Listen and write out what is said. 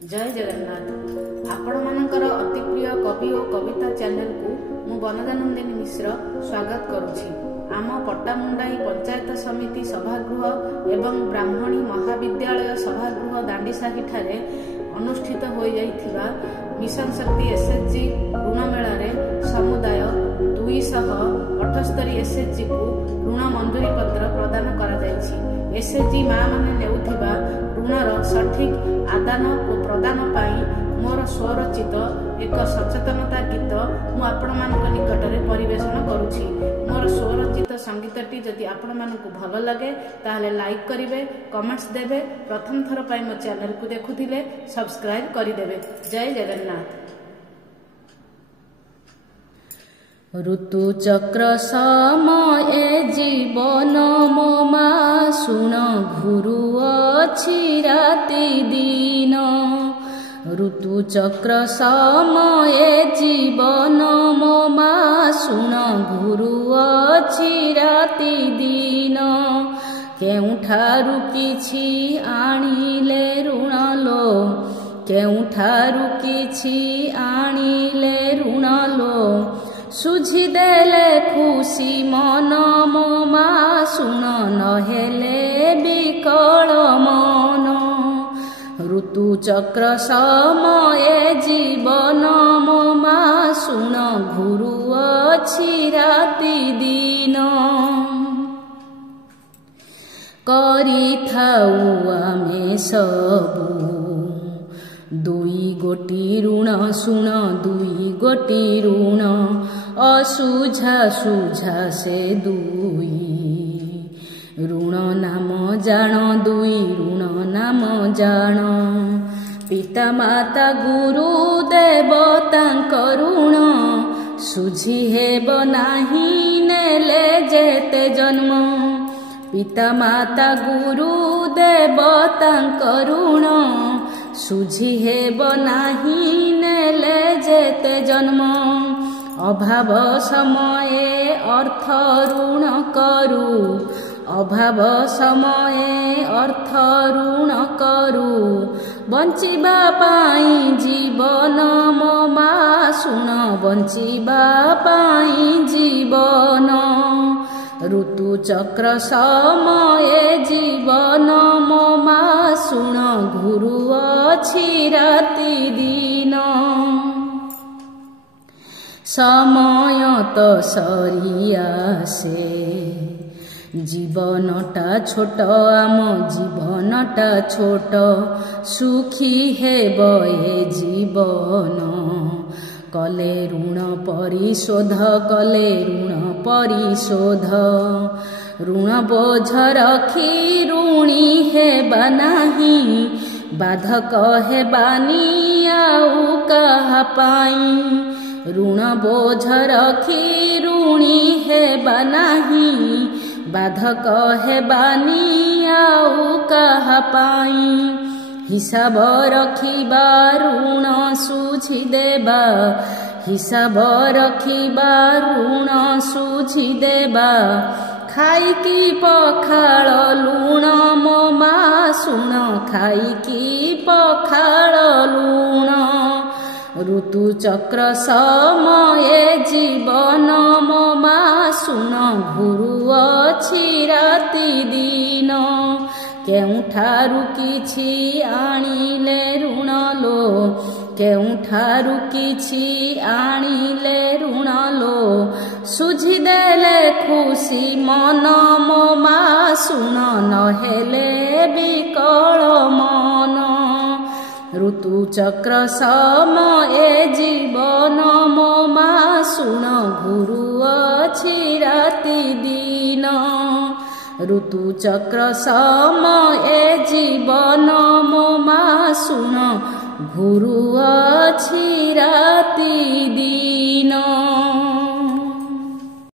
जय जगन्नाथ। आपण मानकर अति प्रिय कवि और कविता चैनल को मु वनजानंदिनी मिश्र स्वागत करुछि। आम पट्टामुंडाई पंचायत समिति सभागृह एवं ब्राह्मणी महाविद्यालय सभागृह दांडीसाही ठारे अनुष्ठित हो जाइथिबा मिशन शक्ति एसएचजी ऋण मेलारे समुदाय 278 एसएचजी को ऋण मंजूरी पत्र प्रदान करा जाइछि। एसएचजी माँ माने नेउथिबा ऋणर सठिक आदान और प्रदान पाई मोर स्वरचित एक सचेतनता गीत मु आपण मानक निकटरे परिवेषण करुछि। मोर स्वरचित संगीतटी जदि आपण मानकु भल लगे ताहले लाइक करिवे, कमेंट्स देबे, प्रथम थर पाई मो चैनल को देखुथिले सब्सक्राइब करि देबे। जय जगन्नाथ। ऋतु चक्र समय जीवन मोमा सुन घुरु अछि राति दिन। ऋतु चक्र समय जीवन मोमा सुन घुरु अछि राति दिन। केउठारु किछि आनिले ऋण लो, केउठारु किछि आनिले ऋण लो, सुझी देले खुशी मन मोमा सुन नहेले विकल मन। ऋतु चक्र समय जीवन मोमा सुन घुरु अछि राति दिन। करिथाउ आमे सबु दुई गोटी ऋण सुन दुई गोटी ऋण असुझा सुझा से दुई ऋण नाम जान दुई ऋण नाम जान। पिता माता गुरु देवतांक ऋण सुझी हेब नाही नेले जेते जन्म। पिता माता गुरु देवतांक ऋण सुझी हेब नाही नेले जेते जन्म। अभाव समये अर्थ ऋण करू, अभाव समये अर्थ ऋण करू, बंचिबा पाई जीवन मोमा सुन बंचिबा पाई जीवन। ऋतु चक्र समय जीवन मोमा सुन घुरु अछि राति दिन। समय तो सरिया से जीवनटा छोट आम जीवनटा छोट सुखी हेब ए जीवन। कले ऋण परिशोध कले ऋण परिशोध ऋण बोझ रखी ऋणी हेबा नाही बाधक हेबानी आउ कहा पाई। ऋण बोझ रखी ऋणी हेबा नाही बाधक हेबानी आउ कहा पाई। हिसाब रखिबा ऋण सुझी देबा, हिसाब रखिबा ऋण सुझी देबा। खाइकी पखाळ लुण मोमा सुन खाइकी पखाळ लुण। ऋतु चक्र समय जीवन मोमा सुन घुरु अछि राति दिन। केउठारु किछि आनिले ऋण लो, केउठारु किछि आनिले ऋण लो, सुझी देले खुशी मन मोमा सुन नहेले विकल मन। ऋतु चक्र समय जीवन मोमा सुन घुरु अछि राति दिन। ऋतु चक्र समय जीवन मोमा सुन घुरु अछि राति दिन।